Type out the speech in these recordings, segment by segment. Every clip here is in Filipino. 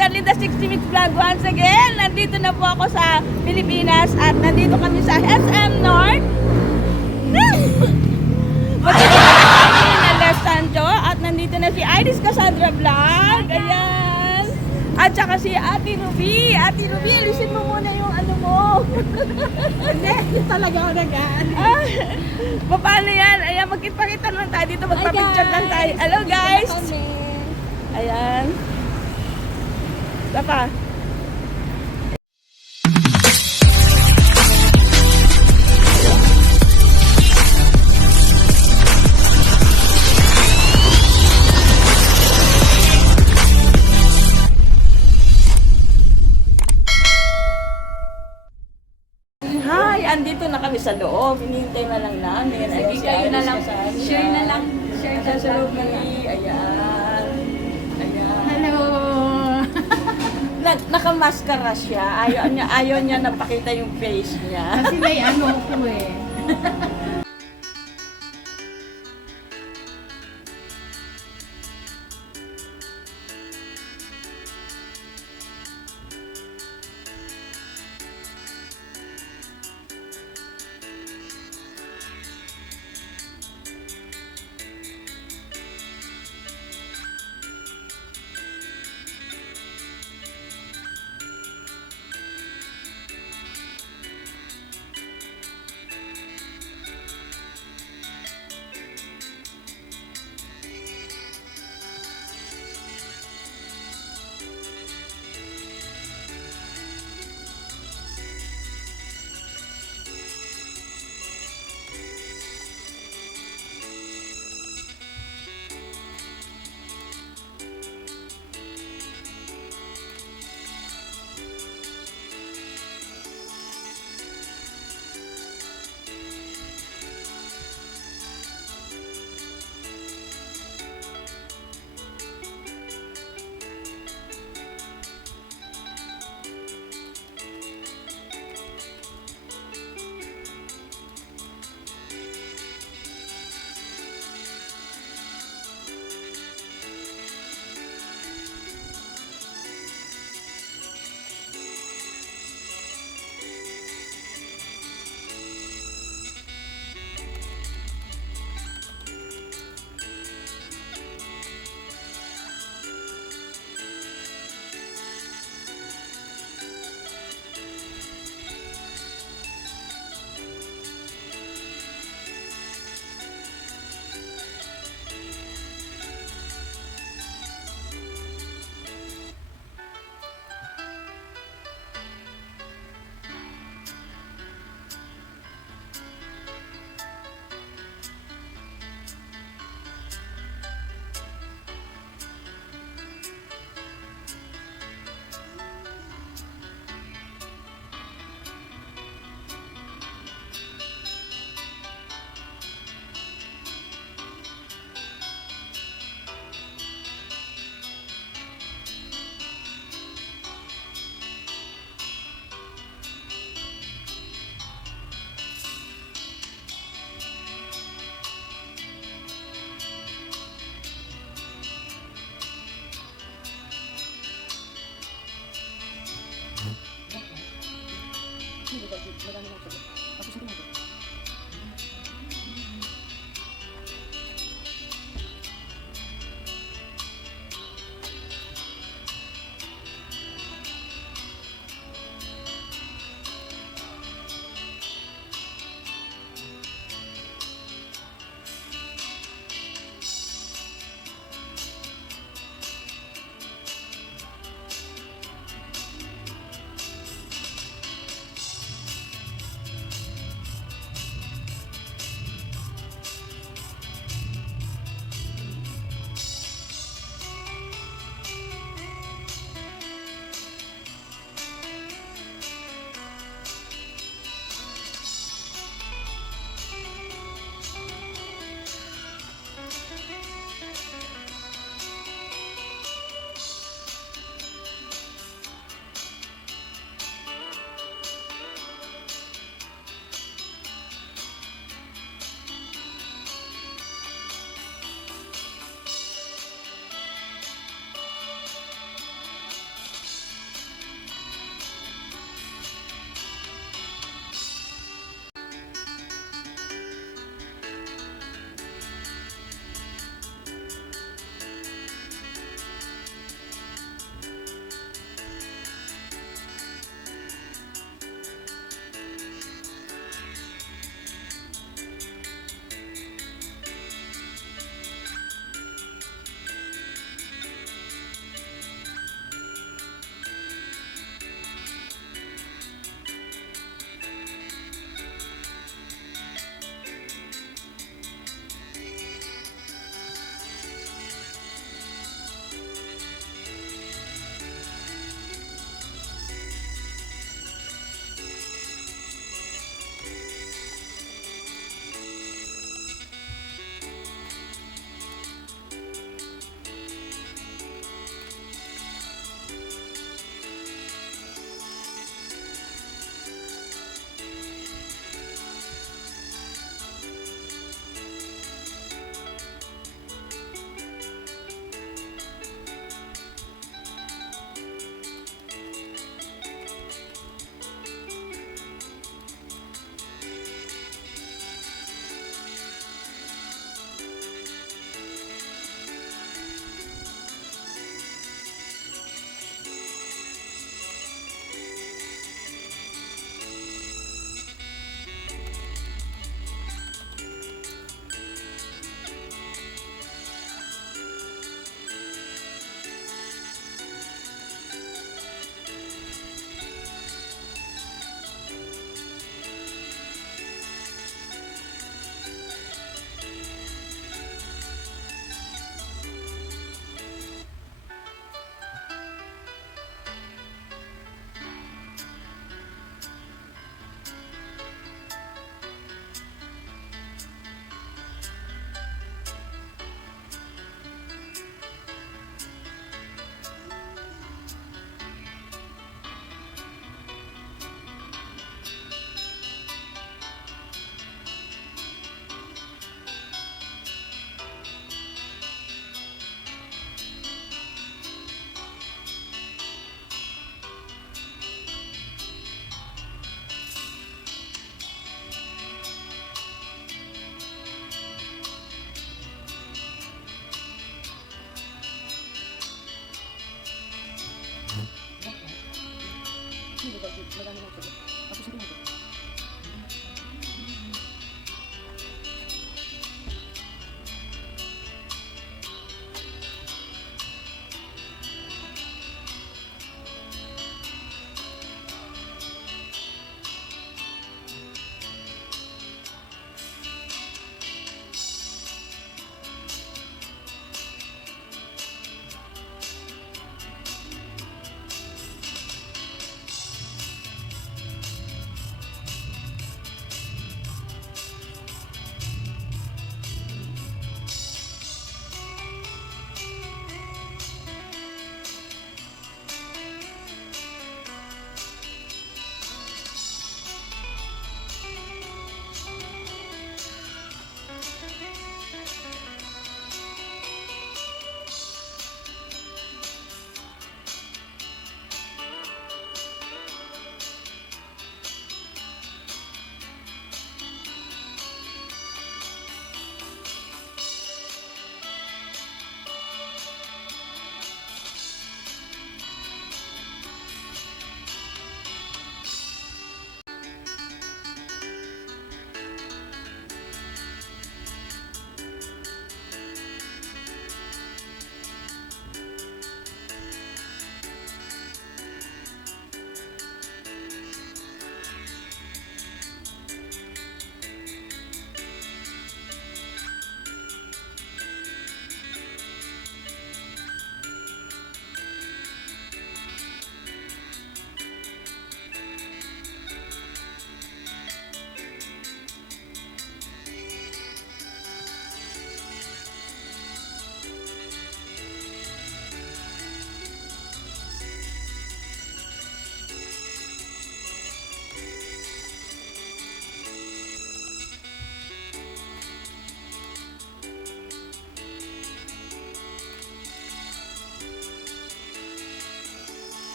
Shirley the 60 Minutes Vlog once again. Nandito na po ako sa Pilipinas at nandito kami sa SM North. Magkakita na Les Sancho at nandito na si Iris Cassandra Vlog. Ayan. At saka si Ate Ruby. Ate Ruby, alisin mo muna yung ano mo. Hindi, talaga ako nagaan. Paano yan? Ayan, magkita-kita naman tayo dito. Magpa-picture lang tayo. Hello guys. Ayan. Tapa. Hi, andito na kami sa loob. Hinihintay na lang namin. Ay, Kayo na lang. Share na lang. Share Sa na loob lang. kami. Ayan. Ayan. Hello. Nakamaskara siya. Ayaw niya napakita yung face niya. Kasi may ano ko eh.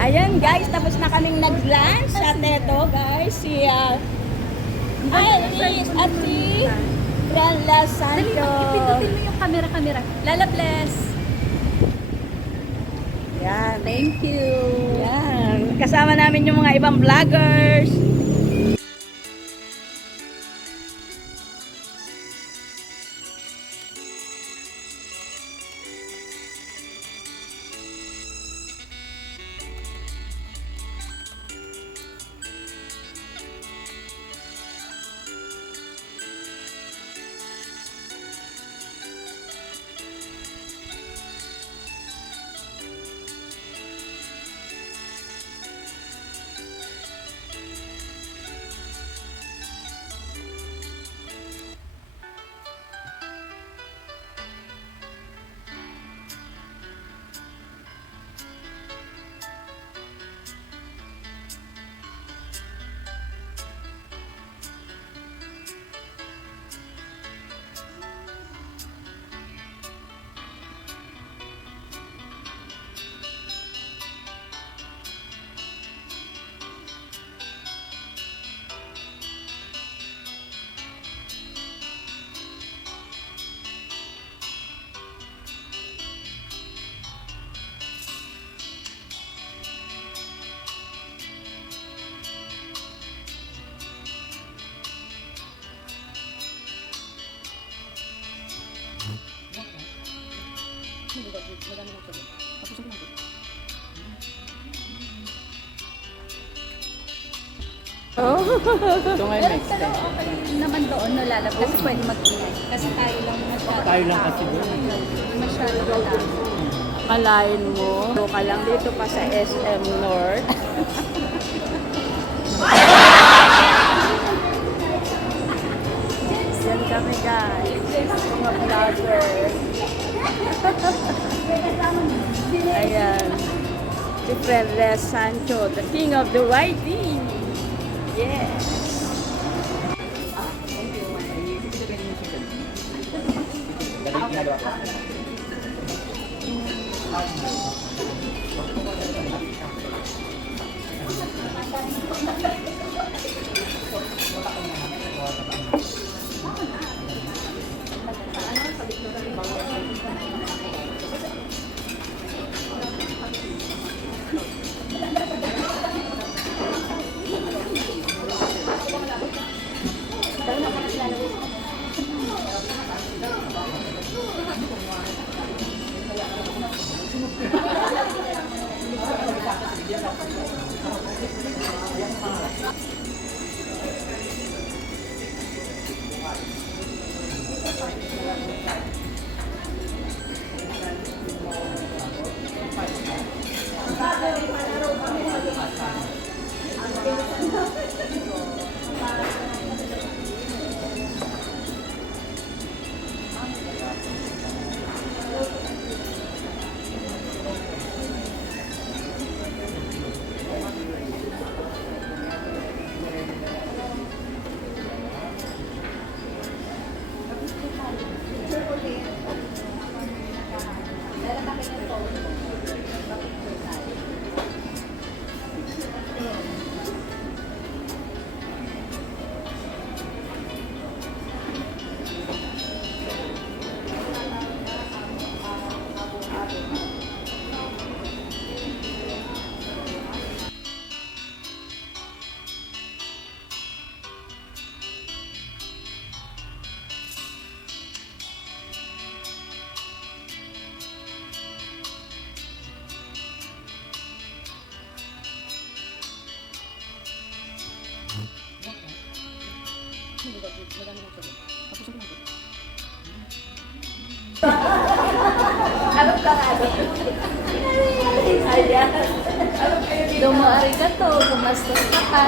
Ayan guys, tapos na kaming nag-lunch sa Teto guys. Si Alice at si Rala Santo. Pindutin mo yung camera. Lala bless. Yan. Thank you. Yan. Kasama namin yung mga ibang vloggers. Oh. Ito nga yung next Pero time. okay naman doon, no, lalabas. Kasi pwede mag-ingay. Kasi tayo lang masyado. Tayo lang kasi doon. Masyado wala. Kalain mo. So, ka lang dito pa sa SM North. Yan kami guys. Mga vloggers. Ayan. Si Freddy Sancho, the king of the writing. Yes. Domo arigato, gumastos ka pa.